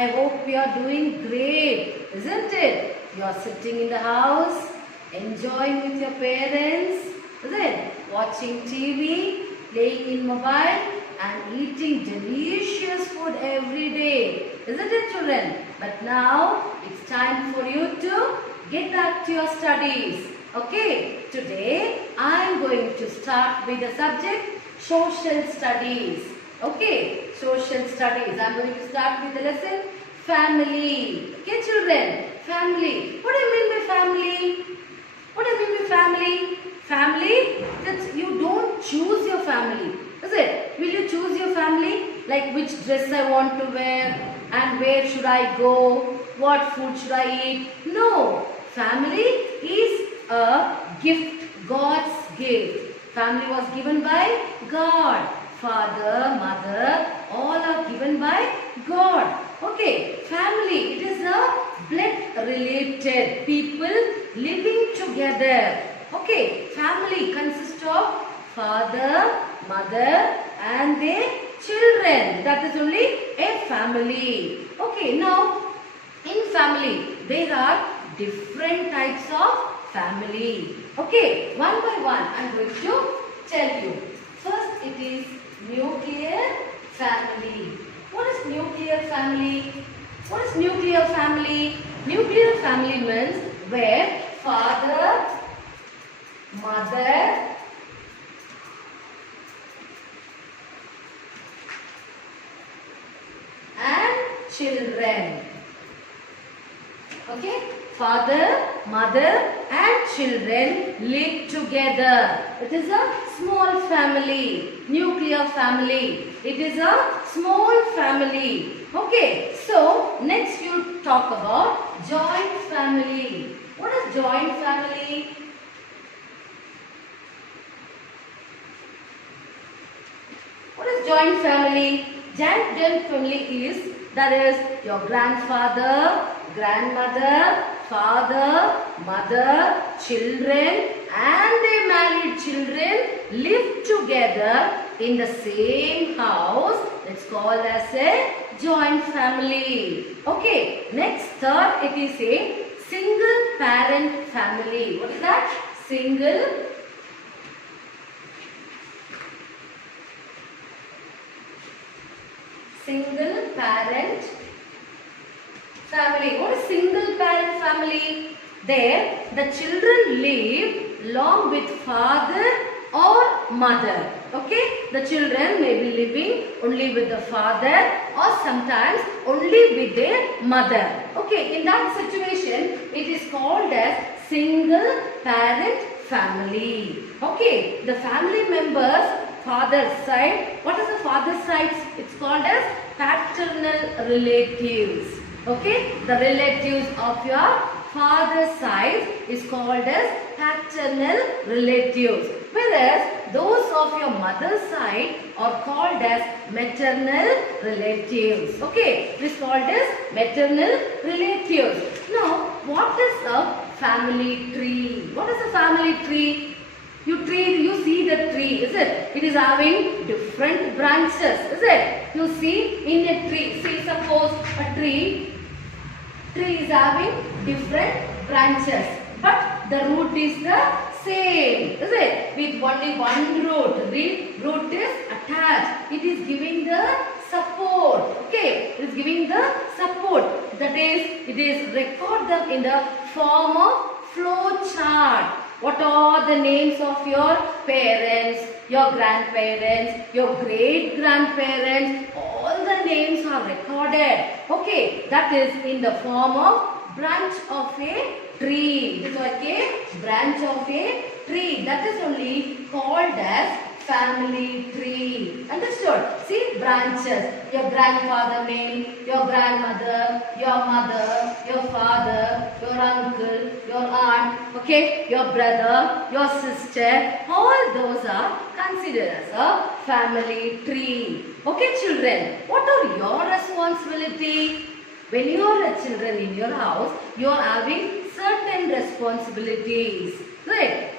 I hope you are doing great, isn't it? You are sitting in the house, enjoying with your parents, isn't it? Watching TV, playing in mobile and eating delicious food every day, isn't it, children? But now it's time for you to get back to your studies. Okay, today I am going to start with the subject social studies. Okay, social studies. I am going to start with the lesson family. Okay, children, family. What do you mean by family? What do you mean by family? Family, that you don't choose your family, is it? Will you choose your family? Like which dress I want to wear and where should I go? What food should I eat? No. Family is a gift, God's gift. Family was given by God. Father, mother, all are given by God. Okay, family, it is a blood related people living together. Okay, family consists of father, mother and their children. That is only a family. Okay, now in family there are different types of family. Okay, one by one I am going to tell you. First it is nuclear family. What is nuclear family? What is nuclear family? Nuclear family means where father, mother, and children. Okay, father, mother and children live together. It is a small family, nuclear family. It is a small family. Okay, so next you talk about joint family. What is joint family? What is joint family? Joint family is, that is your grandfather, grandmother, father, mother, children and their married children live together in the same house. It's called as a joint family. Okay, next third it is a single parent family. What is that? Single parent family. What is single parent family? There the children live along with father or mother. Okay, the children may be living only with the father or sometimes only with their mother. Okay, in that situation it is called as single parent family. Okay, the family members, father's side, what is the father's side? It's called as paternal relatives. Okay, the relatives of your father's side is called as paternal relatives, whereas those of your mother's side are called as maternal relatives. Okay, it is called as maternal relatives. Now, what is a family tree? What is a family tree? You see the tree, is it? It is having different branches, is it? You see in a tree, see suppose a tree is having different branches, but the root is the same, is it? With only one root. The root is attached. It is giving the support. Okay, it is giving the support. That is, it is recorded in the form of flow chart. What are the names of your parents, your grandparents, your great grandparents? All the names are recorded. Okay, that is in the form of branch of a tree. It is like a branch of a tree. That is only called as family tree. Understood? See, branches. Your grandfather name, your grandmother, your mother, your father, your uncle, your aunt, okay, your brother, your sister. All those are considered as a family tree. Okay, children, what are your responsibility? When you are a children in your house, you are having certain responsibilities. Right?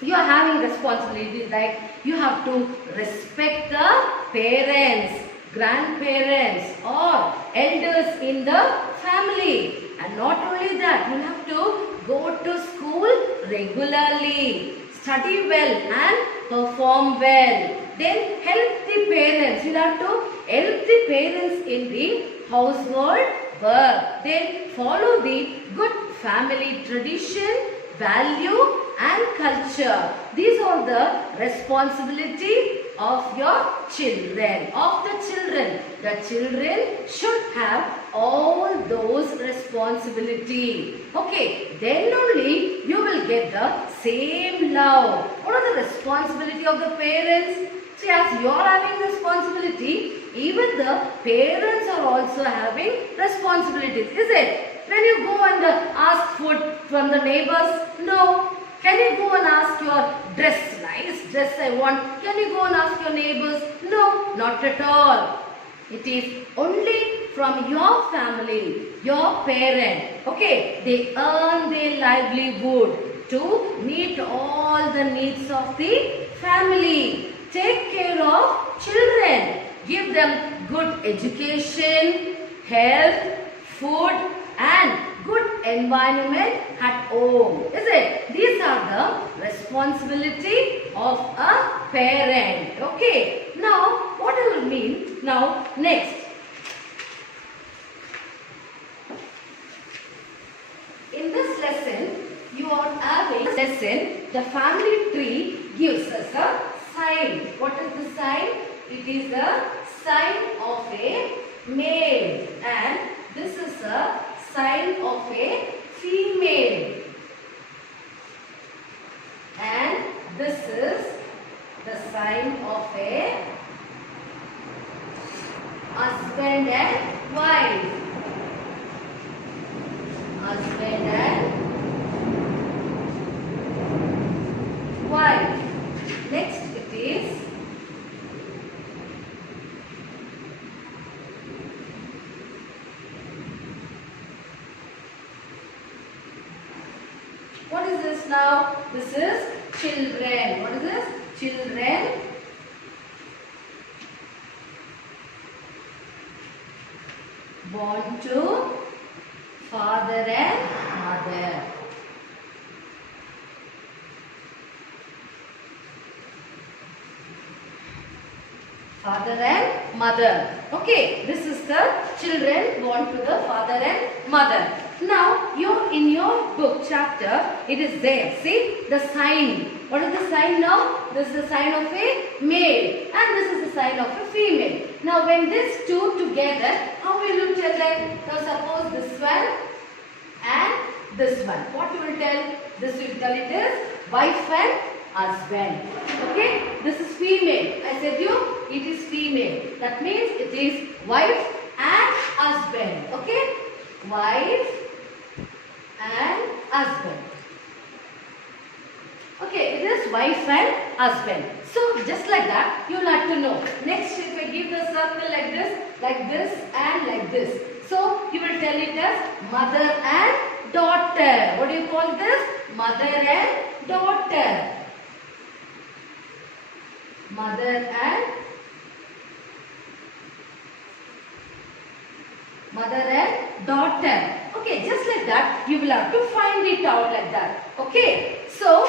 You are having responsibilities like you have to respect the parents, grandparents or elders in the family. And not only that, you have to go to school regularly, study well and perform well. Then help the parents. You have to help the parents in the household work. Then follow the good family tradition, value and culture. These are the responsibility of your children, of the children. The children should have all those responsibility. Okay, then only you will get the same love. What are the responsibility of the parents? See, as you are having responsibility, even the parents are also having responsibilities, is it? When you go and ask food from the neighbors, no. Can you go and ask your dress, nice dress I want? Can you go and ask your neighbors? No, not at all. It is only from your family, your parent. Okay, they earn their livelihood to meet all the needs of the family. Take care of children. Give them good education, health, food and good environment at home. Is it? These are the responsibility of a parent. Okay. Now, what does it mean? Now, next. In this lesson, you are having the family tree gives us a sign. What is the sign? It is the sign of a male and this is a sign of a female. And this is the sign of a husband and wife. Husband and wife. Next it is what is this now? This is children. What is this? Children. Born to father and mother. Father and mother. Okay, this is the children born to the father and mother. Now, in your book chapter, it is there. See the sign. What is the sign now? This is the sign of a male and this is the sign of a female. Now, when these two together, how will you tell them? Now, suppose this one and this one. What you will tell? This will tell it is wife and husband. Okay? This is female. I said you, it is female. That means it is wife and husband. Okay? Wife and husband. Okay, it is wife and husband. So, just like that, you will have to know. Next, if I give the circle like this and like this. So, you will tell it as mother and daughter. What do you call this? Mother and daughter. Mother and daughter. Okay, just like that, you will have to find it out like that. Okay, so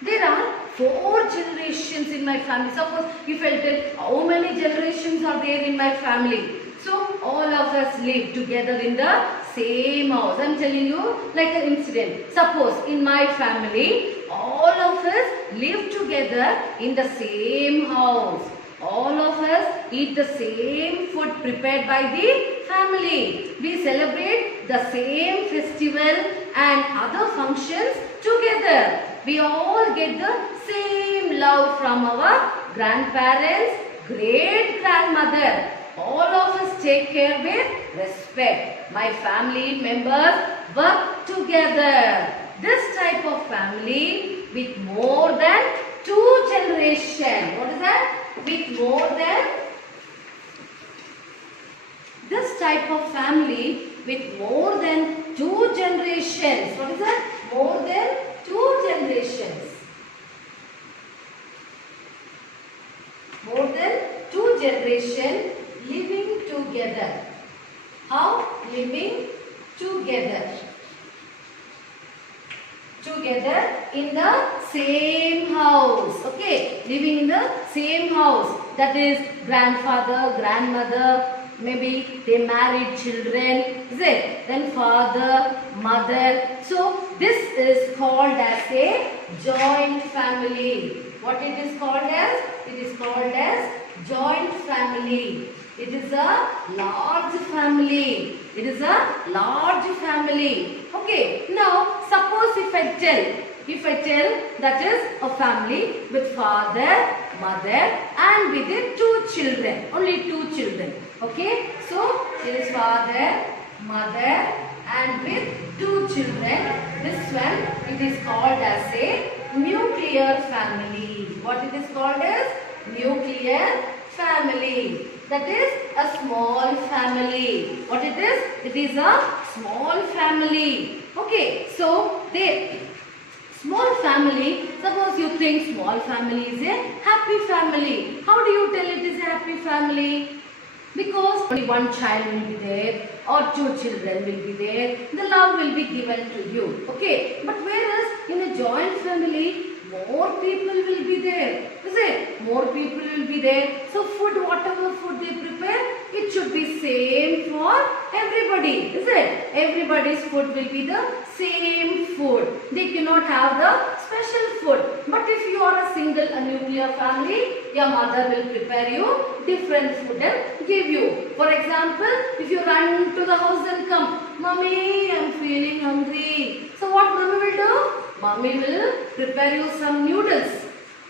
there are 4 generations in my family. Suppose if I tell how many generations are there in my family. So all of us live together in the same house. I am telling you like an incident. Suppose in my family, all of us live together in the same house. All of us eat the same food prepared by the family. We celebrate the same festival and other functions together. We all get the same love from our grandparents, great grandmother. All of us take care with respect. My family members work together. This type of family with more than 2 generations. What is that? With more than this type of family with more than 2 generations. What is that? More than 2 generations. More than 2 generations together. How? Living together. Together in the same house. Okay, living in the same house. That is grandfather, grandmother, maybe they married children, is it? Then father, mother. So this is called as a joint family. What it is called as? It is called as joint family. It is a large family. It is a large family. Okay. Now, suppose if I tell that is a family with father, mother and with the two children. Only two children. Okay. So, there is father, mother and with two children. This one, it is called as a nuclear family. What it is called as? Nuclear family. That is a small family. What it is? It is a small family. Okay. So, small family, suppose you think small family is a happy family. How do you tell it is a happy family? Because only one child will be there or two children will be there. The love will be given to you. Okay. But whereas in a joint family, more people will be there. Is it? More people will be there. So food, whatever food they prepare, it should be same for everybody. Is it? Everybody's food will be the same food. They cannot have the special food. But if you are a single, a nuclear family, your mother will prepare you different food and give you. For example, if you run to the house and come, Mommy, I am feeling hungry. So what Mommy will do? Mommy will prepare you some noodles.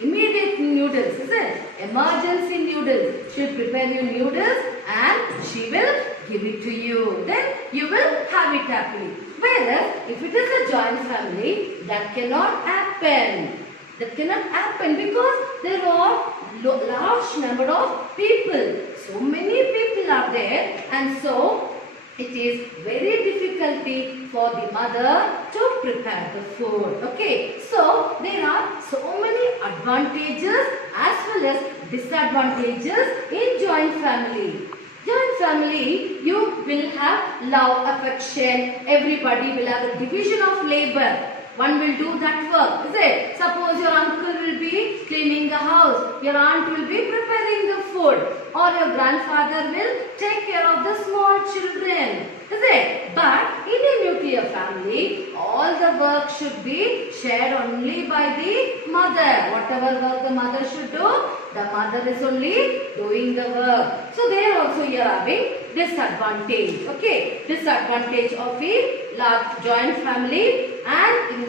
Immediate noodles, is it? Emergency noodles. She will prepare you noodles and she will give it to you. Then you will have it happily. Whereas, if it is a joint family, that cannot happen. That cannot happen because there are large number of people. So many people are there and so it is very difficulty for the mother to prepare the food. Okay. So there are so many advantages as well as disadvantages in joint family. Joint family, you will have love, affection, everybody will have a division of labor. One will do that work, is it? Suppose your uncle will be cleaning the house, your aunt will be preparing the food, or your grandfather will take care of the small children, is it? But in a nuclear family, all the work should be shared only by the mother. Whatever work the mother should do, the mother is only doing the work. So there also you are having disadvantage. Okay, disadvantage of a large joint family and in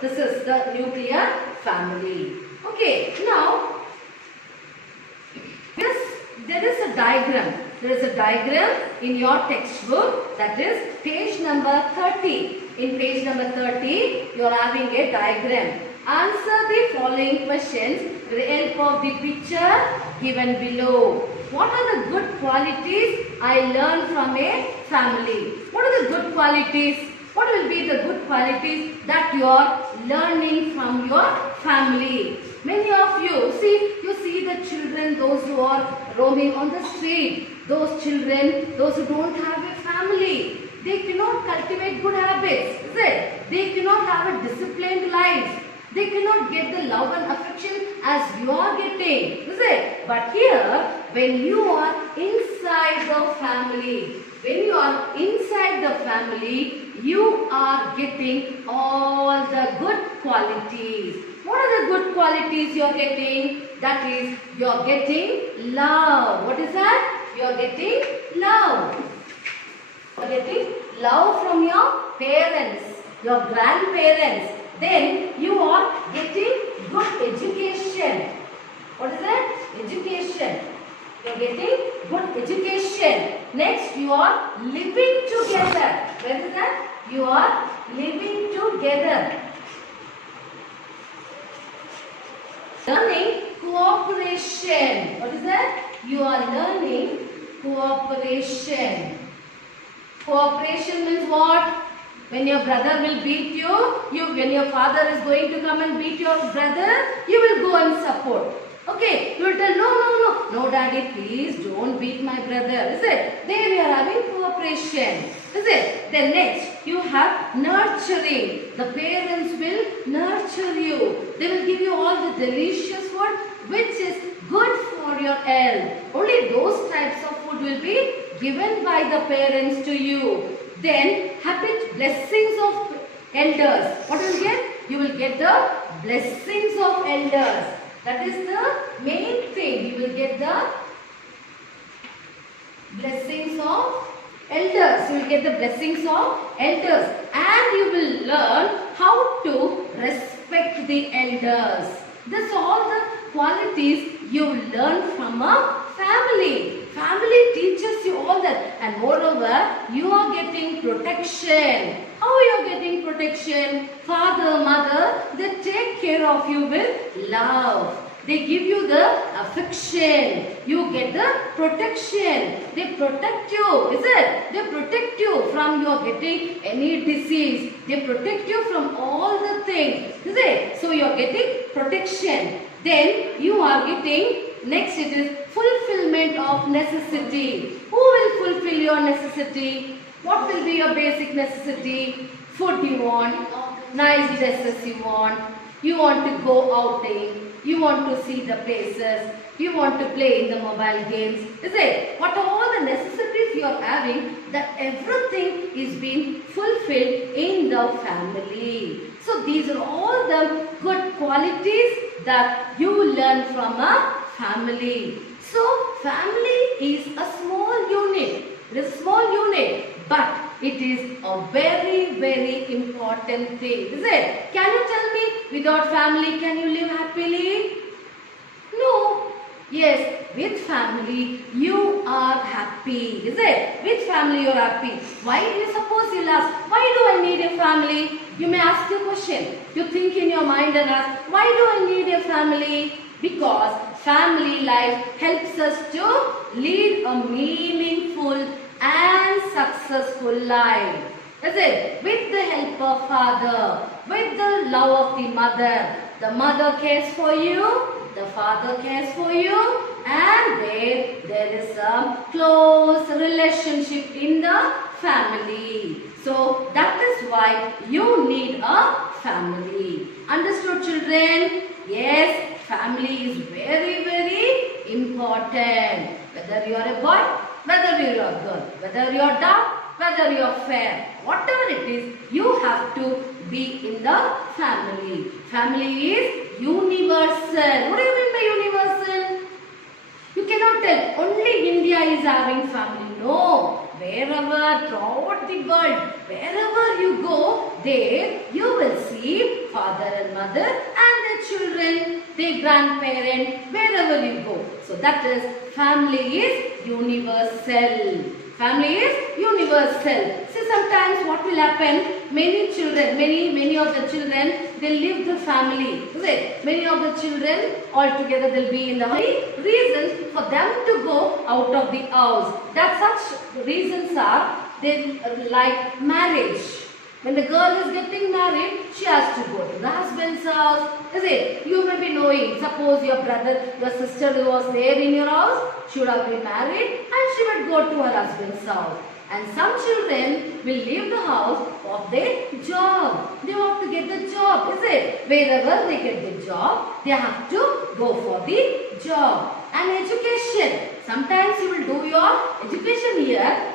this is the nuclear family. Okay, now there is a diagram. There is a diagram in your textbook, that is page number 30. In page number 30, you are having a diagram. Answer the following questions with the help of the picture given below. What are the good qualities I learned from a family? What are the good qualities? What will be the good qualities that you are learning from your family? Many of you see the children, those who are roaming on the street, those children, those who don't have a family. They cannot cultivate good habits, is it? They cannot have a disciplined life. They cannot get the love and affection as you are getting, is it? But here, when you are inside the family, you are getting all the good qualities. What are the good qualities you are getting? That is, you are getting love. What is that? You are getting love. You are getting love from your parents, your grandparents. Then you are getting good education. What is that? Education. You are getting good education. Next, you are living together. Where is that? You are living together. Learning cooperation. What is that? You are learning cooperation. Cooperation means what? When your brother will beat you, when your father is going to come and beat your brother, you will go and support. Okay, you will tell, no, no, no, no daddy, please don't beat my brother, is it? There we are having cooperation, is it? Then next, you have nurturing. The parents will nurture you. They will give you all the delicious food which is good for your health. Only those types of food will be given by the parents to you. Then habit blessings of elders. What will you get? You will get the blessings of elders. That is the main thing. You will get the blessings of elders. You will get the blessings of elders. And you will learn how to respect the elders. That's all the qualities you learn from a family. Family teaches you all that, and moreover, you are getting protection. How you are getting protection? Father, mother, they take care of you with love. They give you the affection. You get the protection. They protect you, is it? They protect you from your getting any disease. They protect you from all the things, is it? So you are getting protection. Then you are getting, next it is fulfillment of necessity. Who will fulfill your necessity? What will be your basic necessity? Food you want, nice dresses you want to go outing, you want to see the places, you want to play in the mobile games, is it? What are all the necessities you are having, that everything is being fulfilled in the family. So these are all the good qualities that you learn from a family. So family is a small unit. It is a small unit, but it is a very, very important thing, is it? Can you tell me, without family, can you live happily? No. Yes, with family, you are happy, is it? With family, you are happy. Why do you suppose you'll ask, why do I need a family? You may ask a question. You think in your mind and ask, why do I need a family? Because family life helps us to lead a meaningful and successful life. Is it? With the help of father, with the love of the mother cares for you, the father cares for you, and there is a close relationship in the family. So that is why you need a family. Understood, children? Yes, family is very, very important. Whether you are a boy, whether you are a girl, whether you are dark, whether you are fair, whatever it is, you have to be in the family. Family is universal. What do you mean by universal? You cannot tell only India is having family. No. Wherever, throughout the world, wherever you go, there you will see father and mother and their children, their grandparents, wherever you go. So that is, family is universal. Family is universal. See, sometimes what will happen, many children, many of the children, they leave the family. Is it? Many of the children all together they'll be in the family. Reasons for them to go out of the house. That such reasons are, they like marriage. When the girl is getting married, she has to go to the husband's house. Is it? You may be knowing, suppose your brother, your sister who was there in your house, she would have been married and she would go to her husband's house. And some children will leave the house for their job. They want to get the job, is it? Wherever they get the job, they have to go for the job. And education. Sometimes you will do your education here,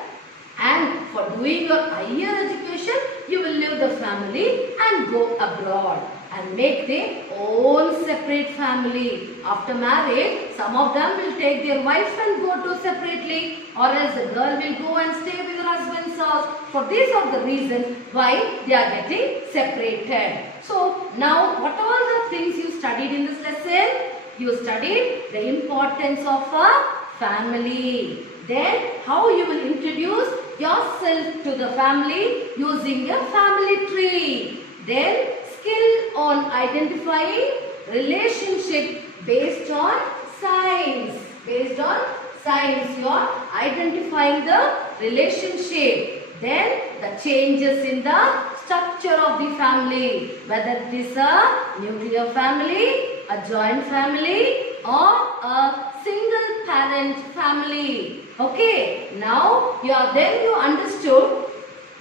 and for doing your higher education, you will leave the family and go abroad and make their own separate family. After marriage, some of them will take their wife and go to separately, or else the girl will go and stay with her husband's house. For these are the reasons why they are getting separated. So now, what are the things you studied in this lesson? You studied the importance of a family. Then how you will introduce yourself to the family using a family tree. Then skill on identifying relationship based on signs. Based on signs, you are identifying the relationship. Then the changes in the structure of the family. Whether it is a nuclear family, a joint family, or a single parent family. Okay, now you understood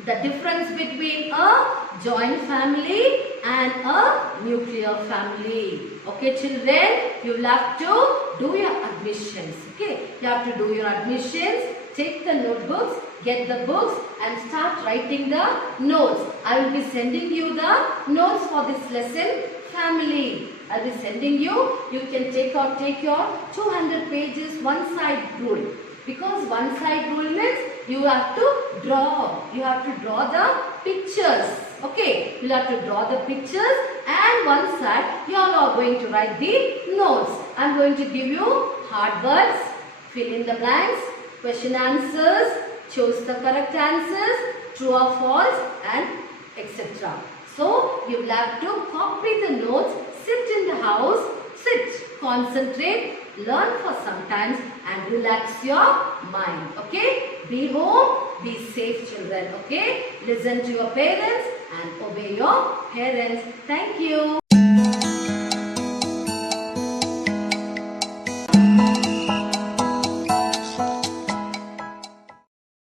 the difference between a joint family and a nuclear family. Okay children, you will have to do your admissions. Okay, you have to do your admissions. Take the notebooks, get the books and start writing the notes. I will be sending you the notes for this lesson, family. I will be sending you. You can take your 200 pages one side rule. Because one side rule means you have to draw. You have to draw the pictures. Okay, you have to draw the pictures and one side you are now going to write the notes. I am going to give you hard words, fill in the blanks, question answers, choose the correct answers, true or false and etc. So you will have to copy the notes, sit in the house, concentrate, learn for some time and relax your mind. Okay, be home, be safe children. Okay, listen to your parents and obey your parents. Thank you.